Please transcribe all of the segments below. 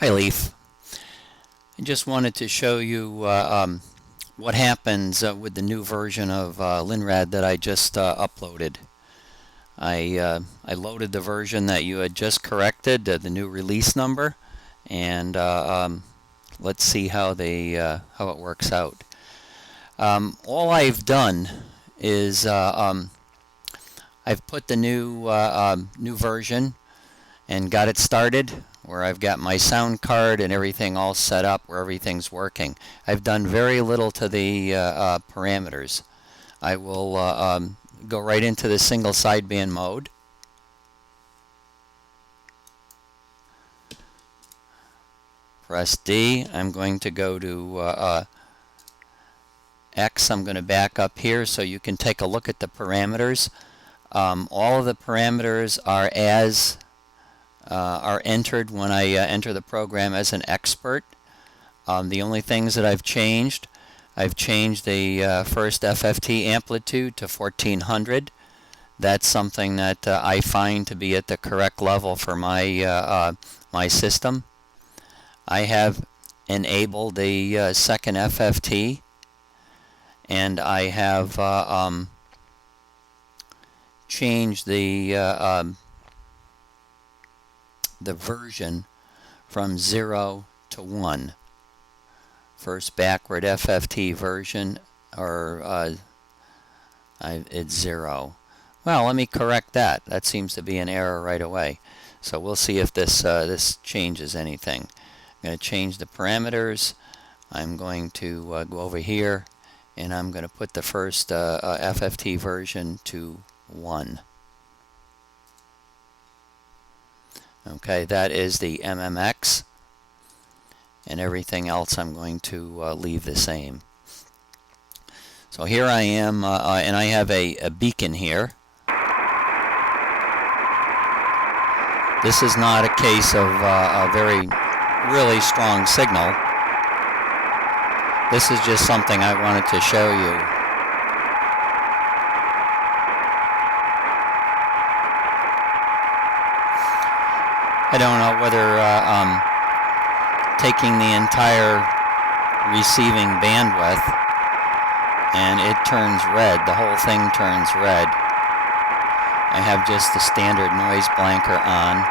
Hi, Leaf. I just wanted to show you what happens with the new version of Linrad that I just uploaded. I loaded the version that you had just corrected, the new release number, and let's see how how it works out. All I've done is I've put the new version and got it started, where I've got my sound card and everything all set up where everything's working. I've done very little to the parameters. I will go right into the single sideband mode. Press D. I'm going to go to X. I'm going to back up here so you can take a look at the parameters. All of the parameters are entered when I enter the program as an expert. The only things that I've changed the first FFT amplitude to 1400. That's something that I find to be at the correct level for my my system. I have enabled the second FFT, and I have changed the version from 0 to 1. First backward FFT version, or it's 0. Well, let me correct that. That seems to be an error right away. So we'll see if this changes anything. I'm going to change the parameters. I'm going to go over here, and I'm going to put the first FFT version to 1. Okay, that is the MMX, and everything else I'm going to leave the same. So here I am, and I have a beacon here. This is not a case of a really strong signal. This is just something I wanted to show you. I don't know whether taking the entire receiving bandwidth, and it turns red. The whole thing turns red. I have just the standard noise blanker on.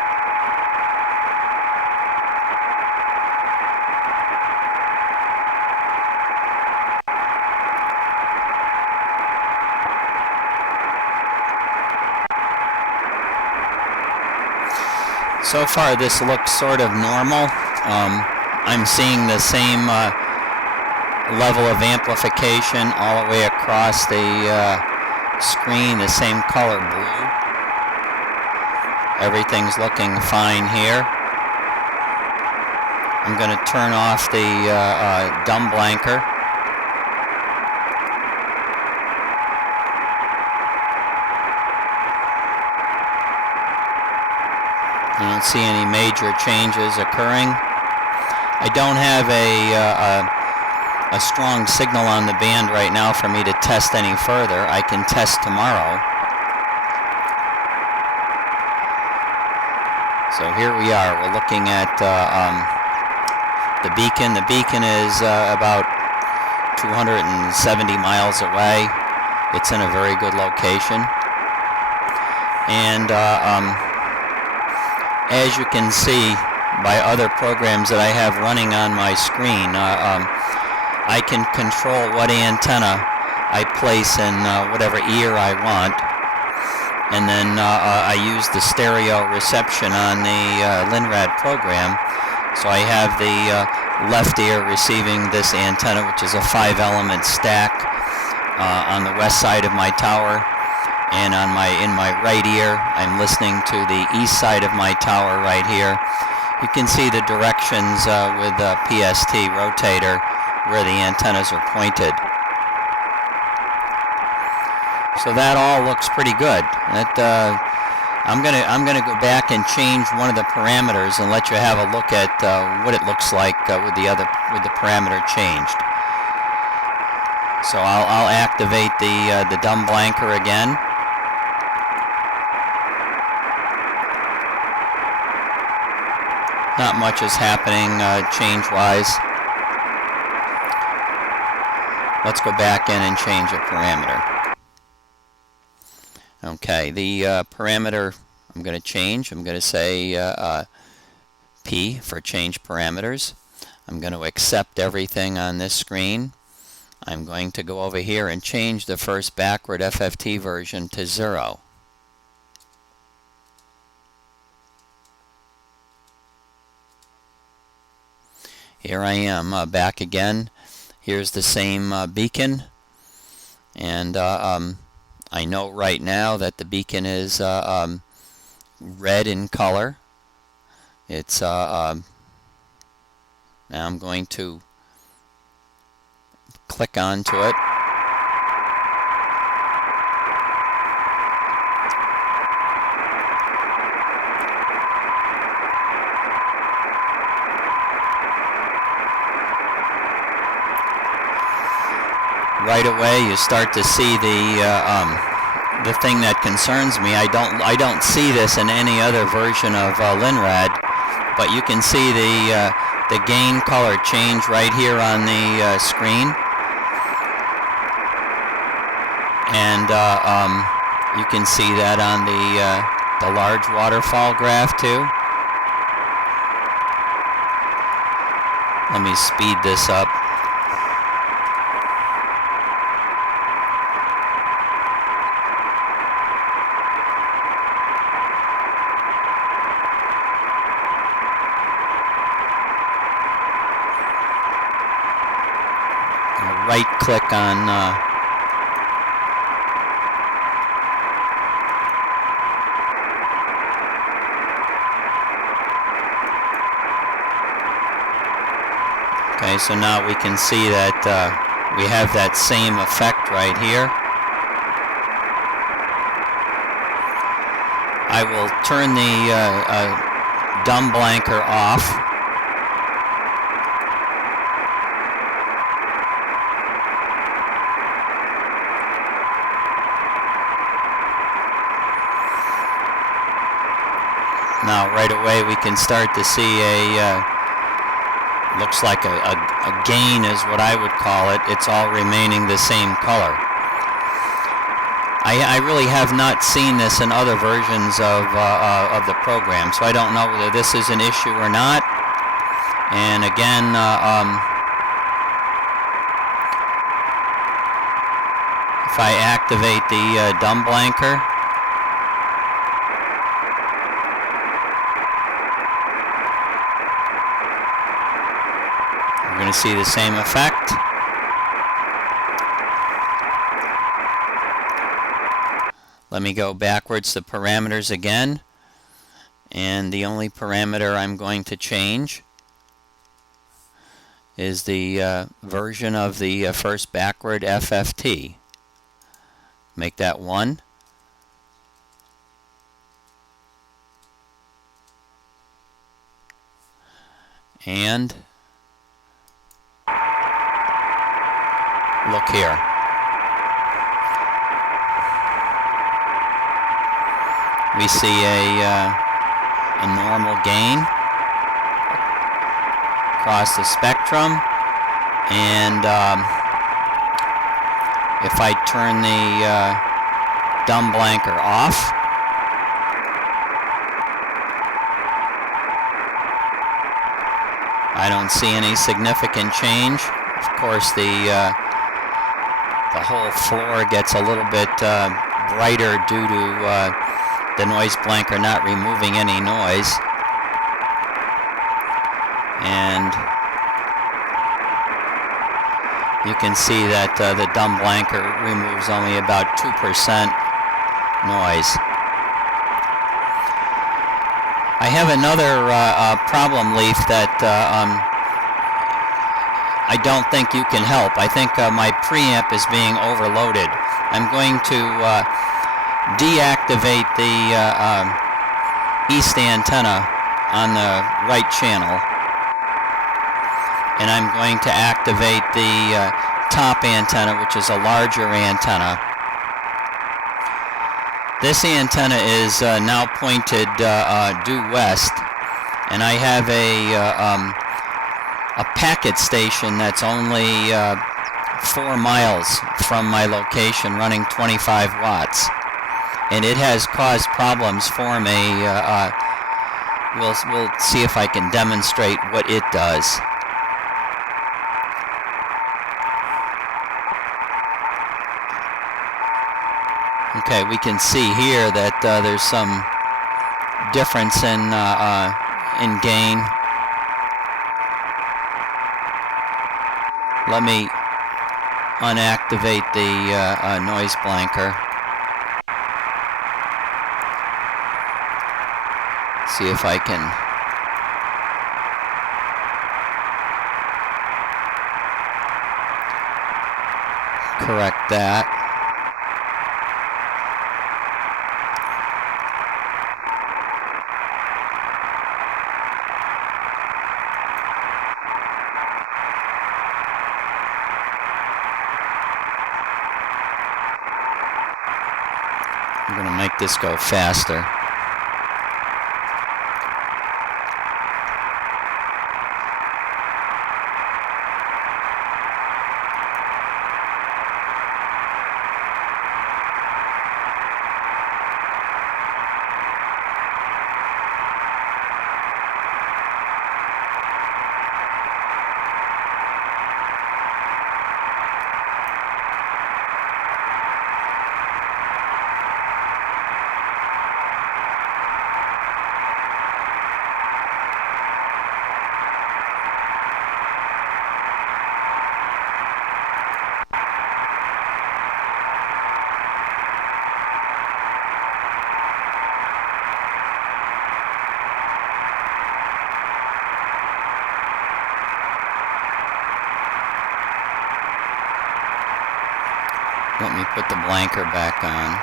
So far this looks sort of normal. I'm seeing the same level of amplification all the way across the screen, the same color blue. Everything's looking fine here. I'm going to turn off the dumb blanker. I don't see any major changes occurring. I don't have a strong signal on the band right now for me to test any further. I can test tomorrow. So here we are. We're looking at the beacon. The beacon is about 270 miles away. It's in a very good location. And as you can see by other programs that I have running on my screen, I can control what antenna I place in whatever ear I want, and then I use the stereo reception on the Linrad program. So I have the left ear receiving this antenna, which is a 5-element stack on the west side of my tower. And in my right ear, I'm listening to the east side of my tower right here. You can see the directions with the PST rotator where the antennas are pointed. So that all looks pretty good. I'm gonna go back and change one of the parameters and let you have a look at what it looks like with the parameter changed. So I'll activate the dumb blanker again. Not much is happening change-wise. Let's go back in and change a parameter. Okay, the parameter I'm going to change. I'm going to say P for change parameters. I'm going to accept everything on this screen. I'm going to go over here and change the first backward FFT version to 0. Here I am back again. Here's the same beacon, and I know right now that the beacon is red in color. It's now I'm going to click onto it. Right away, you start to see the thing that concerns me. I don't see this in any other version of Linrad, but you can see the gain color change right here on the screen, and you can see that on the large waterfall graph too. Let me speed this up. Right click on okay, so now we can see that we have that same effect right here. I will turn the dumb blanker off. Now right away we can start to see looks like a gain is what I would call it. It's all remaining the same color. I really have not seen this in other versions of the program, so I don't know whether this is an issue or not. And again, if I activate the dumb blanker, we're going to see the same effect. Let me go backwards to parameters again, and the only parameter I'm going to change is the version of the first backward FFT. Make that 1. And look here. We see a normal gain across the spectrum, and if I turn the dumb blanker off, I don't see any significant change. Of course, the whole floor gets a little bit brighter due to the noise blanker not removing any noise. And you can see that the dumb blanker removes only about 2% noise. I have another problem leaf that I don't think you can help. I think my preamp is being overloaded. I'm going to deactivate the east antenna on the right channel, and I'm going to activate the top antenna, which is a larger antenna. This antenna is now pointed due west, and I have a packet station that's only 4 miles from my location, running 25 watts, and it has caused problems for me. We'll see if I can demonstrate what it does. Okay, we can see here that there's some difference in gain. Let me unactivate the noise blanker. See if I can correct that. I'm going to make this go faster. Let me put the blanker back on.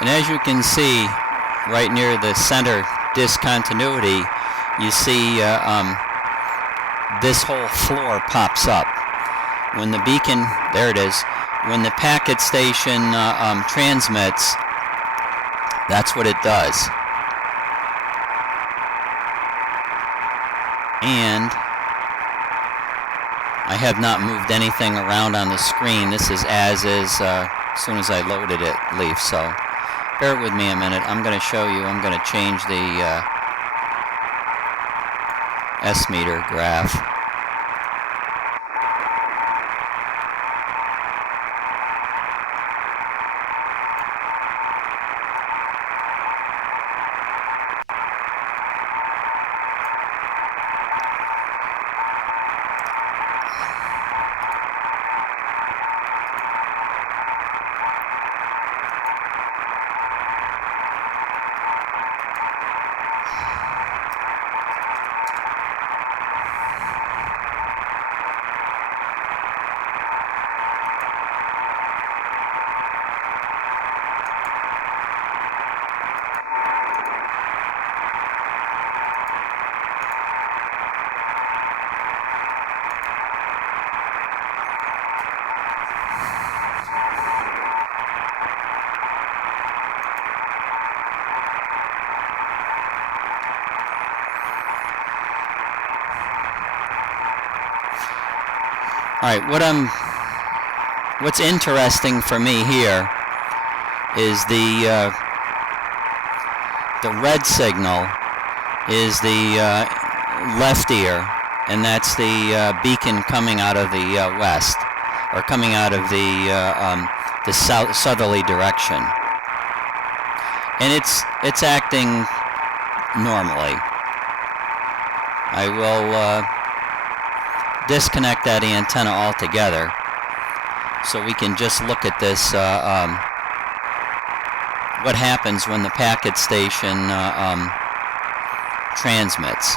And as you can see, right near the center discontinuity, you see this whole floor pops up. When the beacon, there it is, when the packet station transmits, that's what it does. And I have not moved anything around on the screen. This is as is as soon as I loaded it, Leaf. So bear with me a minute. I'm going to show you. I'm going to change the S-meter graph. All right, what's interesting for me here is the red signal is the left ear, and that's the beacon coming out of the west, or coming out of the southerly direction, and it's acting normally. I will disconnect that antenna altogether so we can just look at this, what happens when the packet station transmits.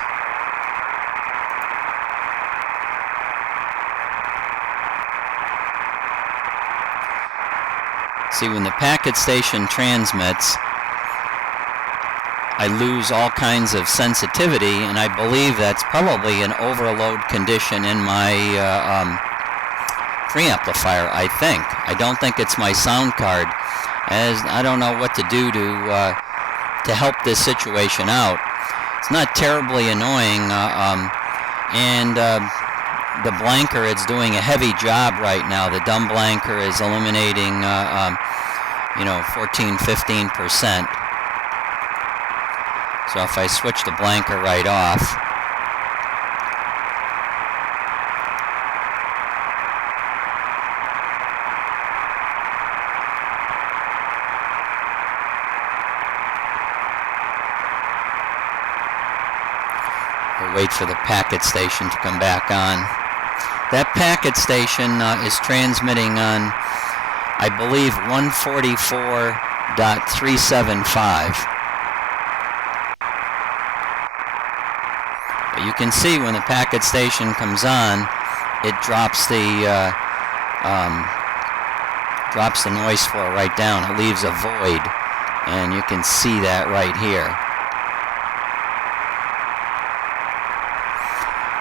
See, when the packet station transmits, I lose all kinds of sensitivity, and I believe that's probably an overload condition in my preamplifier, I think. I don't think it's my sound card, as I don't know what to do to help this situation out. It's not terribly annoying, and the blanker, it's doing a heavy job right now. The dumb blanker is eliminating, 14–15%. So if I switch the blanker right off, we'll wait for the packet station to come back on. That packet station is transmitting on, I believe, 144.375. But you can see when the packet station comes on, it drops the noise floor right down. It leaves a void, and you can see that right here.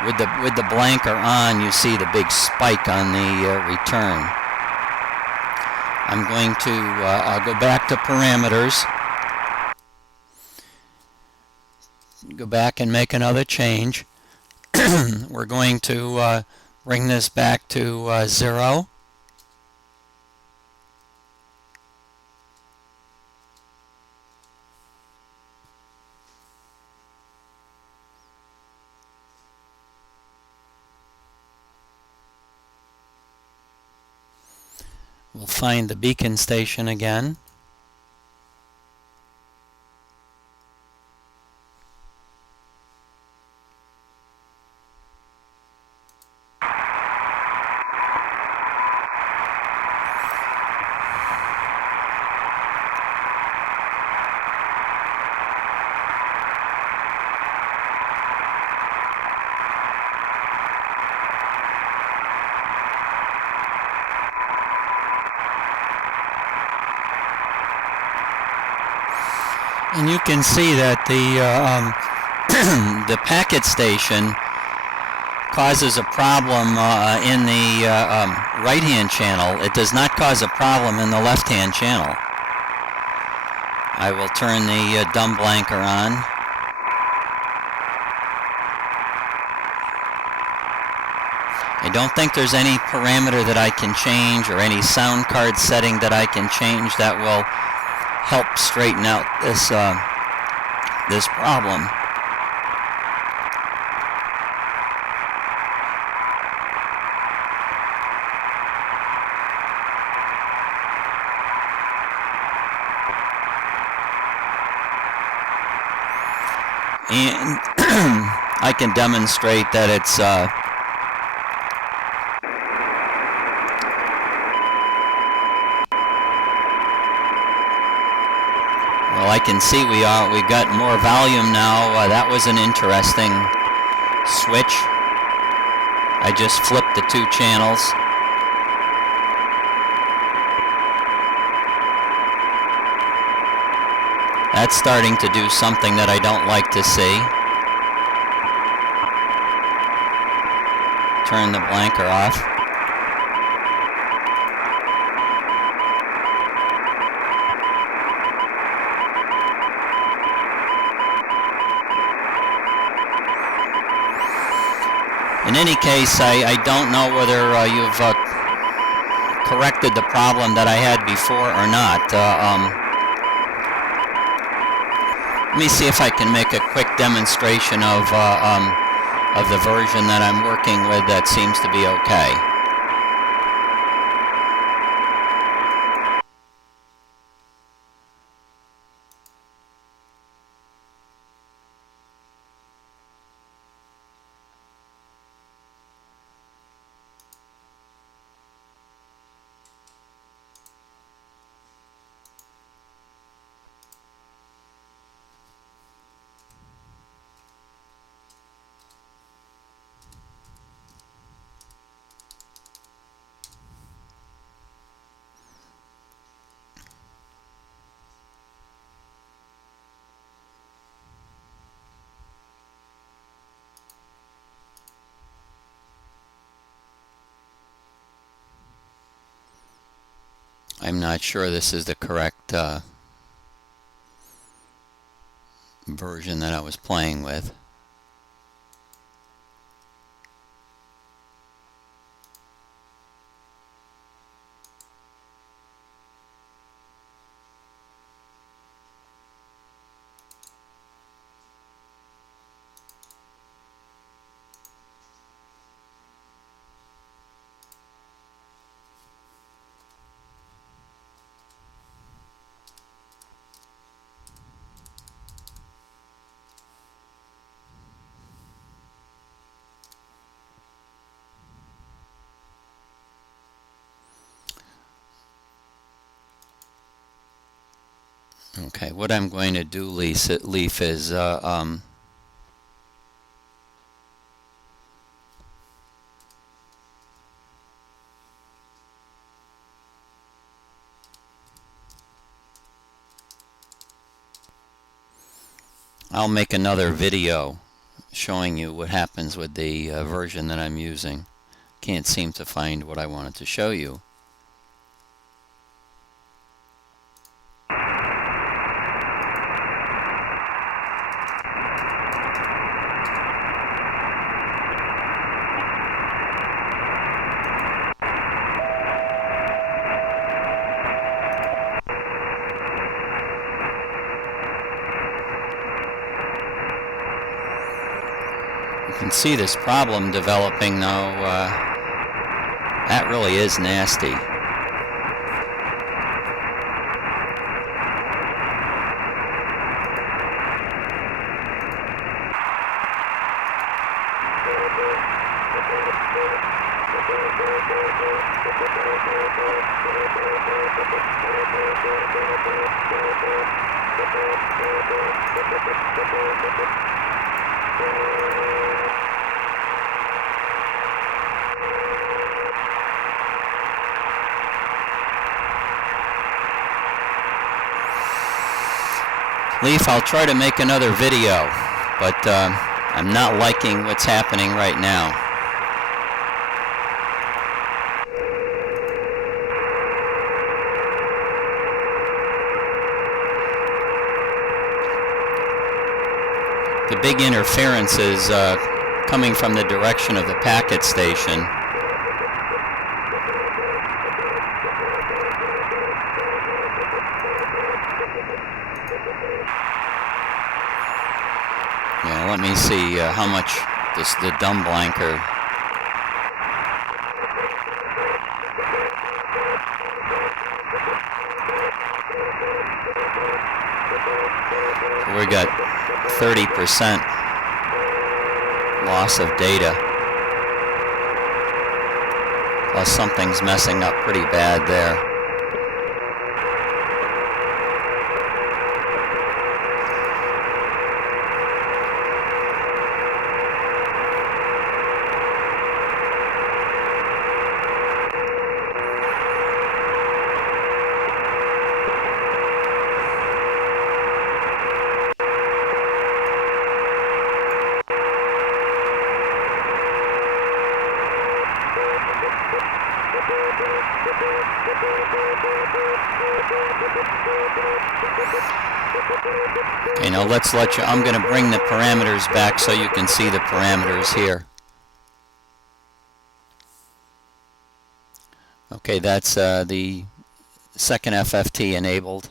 With the blanker on, you see the big spike on the return. I'm going to go back to parameters. Go back and make another change. We're going to bring this back to 0. We'll find the beacon station again. And you can see that the packet station causes a problem in the right-hand channel. It does not cause a problem in the left-hand channel. I will turn the dumb blanker on. I don't think there's any parameter that I can change or any sound card setting that I can change that will help straighten out this this problem. And I can demonstrate that it's well, I can see we've got more volume now. That was an interesting switch. I just flipped the two channels. That's starting to do something that I don't like to see. Turn the blanker off. In any case, I don't know whether you've corrected the problem that I had before or not. Let me see if I can make a quick demonstration of the version that I'm working with that seems to be okay. I'm not sure this is the correct version that I was playing with. Okay, what I'm going to do, Leaf, is I'll make another video showing you what happens with the version that I'm using. Can't seem to find what I wanted to show you. You can see this problem developing though. That really is nasty. Leaf, I'll try to make another video, but I'm not liking what's happening right now. The big interference is coming from the direction of the packet station. Yeah, let me see how much the dumb blanker. We got 30% loss of data. Plus something's messing up pretty bad there. Okay, now I'm going to bring the parameters back so you can see the parameters here. Okay, that's the second FFT enabled.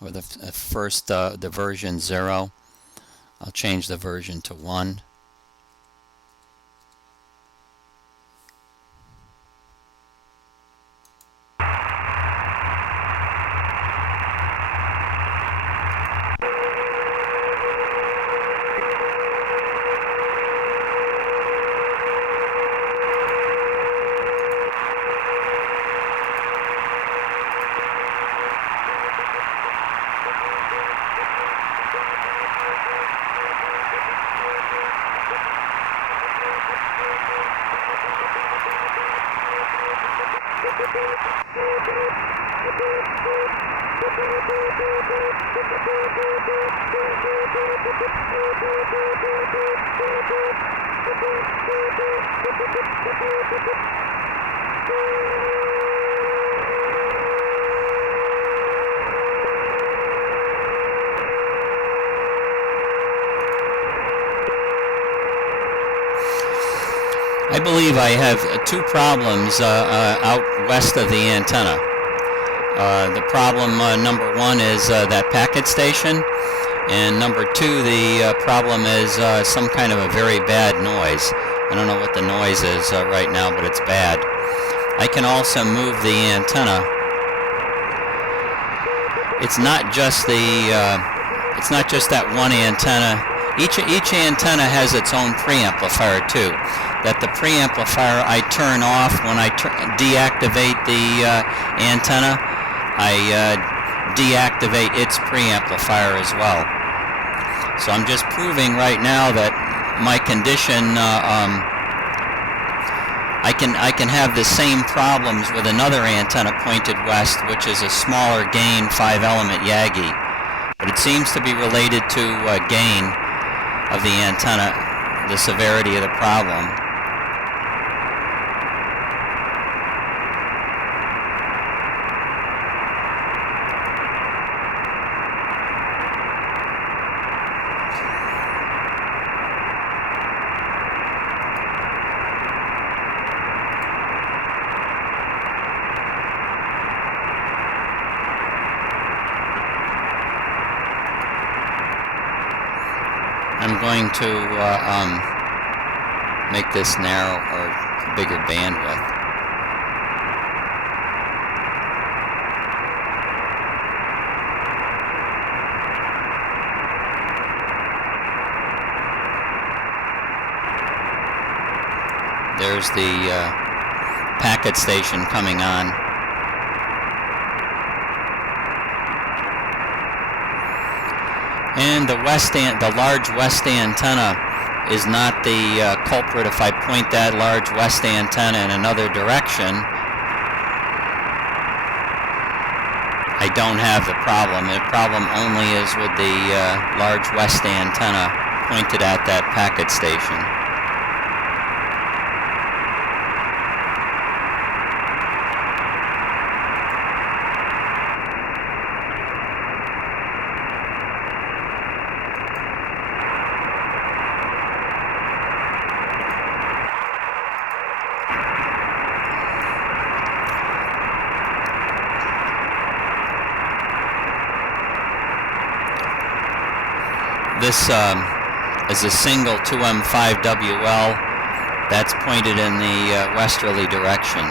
Or the first, the version 0. I'll change the version to 1. I believe I have two problems out west of the antenna. The problem number one is that packet station, and number two, the problem is some kind of a very bad noise. I don't know what the noise is right now, but it's bad. I can also move the antenna. It's not just that one antenna. Each antenna has its own preamplifier too. That the preamplifier I turn off when I deactivate the antenna. I deactivate its preamplifier as well. So I'm just proving right now that my condition, I can have the same problems with another antenna pointed west, which is a smaller gain 5-element Yagi. But it seems to be related to gain of the antenna, the severity of the problem. I'm going to make this narrow or bigger bandwidth. There's the packet station coming on. And the large west antenna is not the culprit. If I point that large west antenna in another direction, I don't have the problem. The problem only is with the large west antenna pointed at that packet station. This is a single 2M5WL that's pointed in the westerly direction.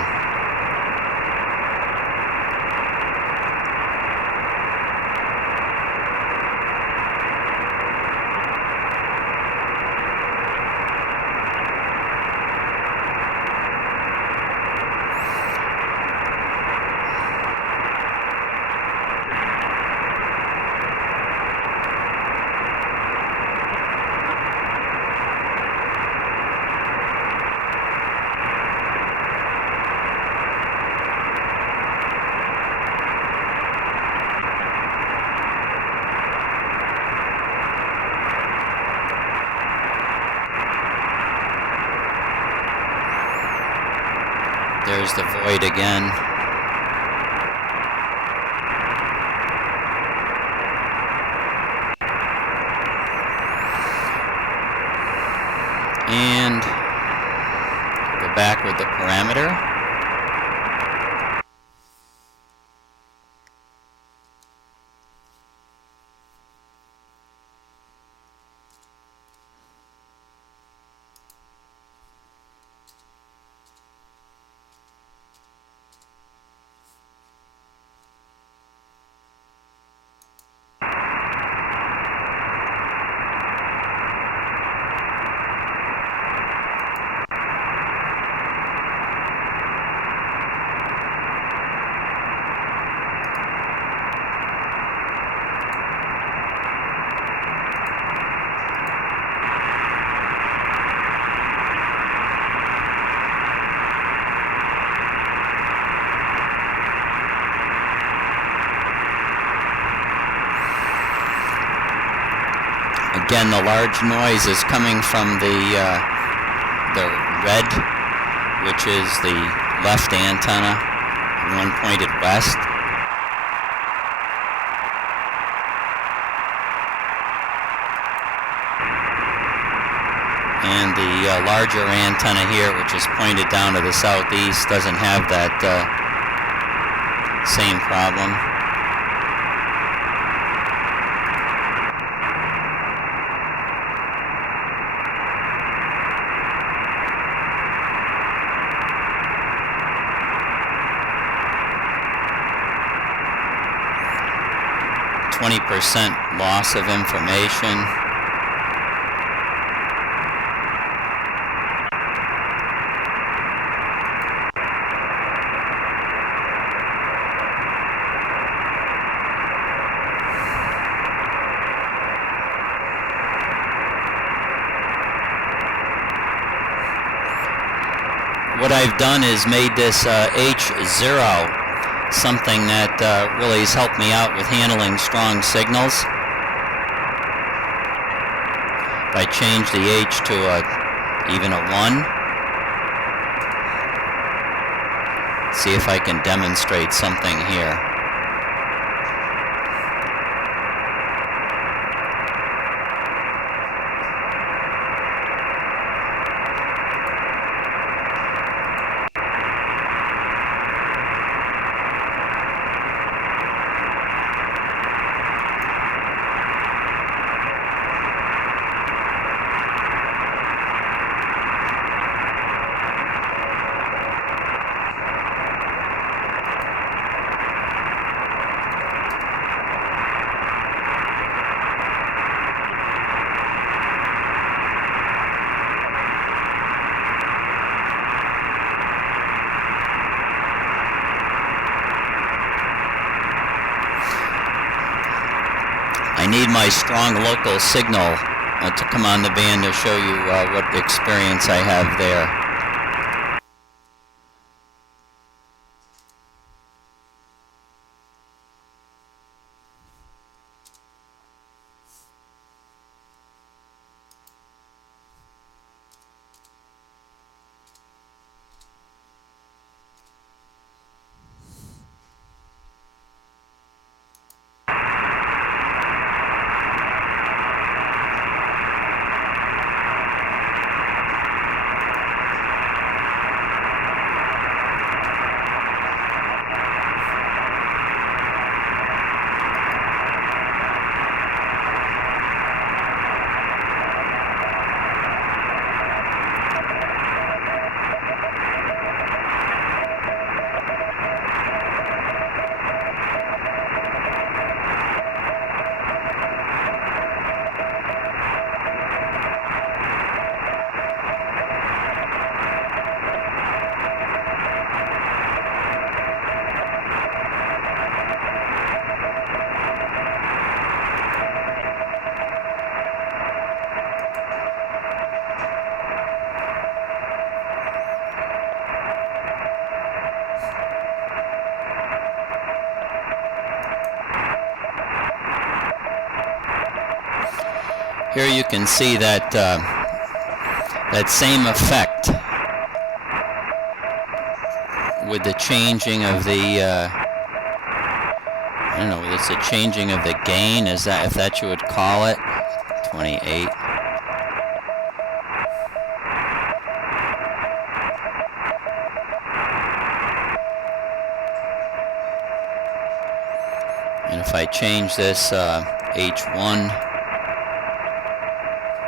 There's the void again. And go back with the parameter. Again, the large noise is coming from the red, which is the left antenna, one pointed west. And the larger antenna here, which is pointed down to the southeast, doesn't have that same problem. %, loss of information. What I've done is made this H0 something that really has helped me out with handling strong signals. If I change the H to even a 1, see if I can demonstrate something here. I need my strong local signal to come on the band to show you what experience I have there. Here you can see that that same effect with the changing of the I don't know, it's a changing of the gain, is that, if that you would call it, 28. And if I change this H1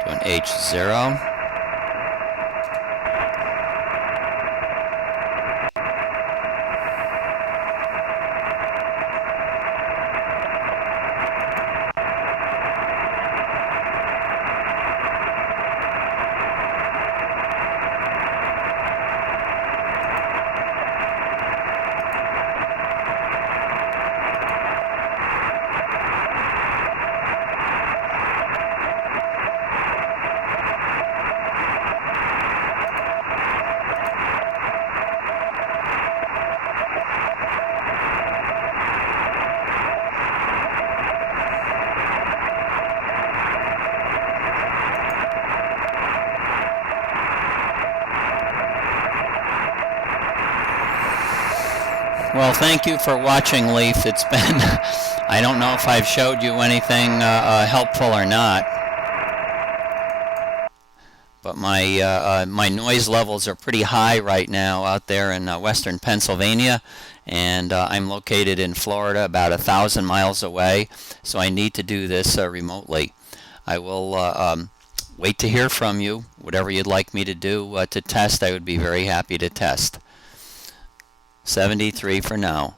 to an H0, Well, thank you for watching, Leaf. It's been, I don't know if I've showed you anything helpful or not, but my noise levels are pretty high right now out there in western Pennsylvania, and I'm located in Florida, about 1,000 miles away, so I need to do this remotely. I will wait to hear from you. Whatever you'd like me to do to test, I would be very happy to test. 73 for now.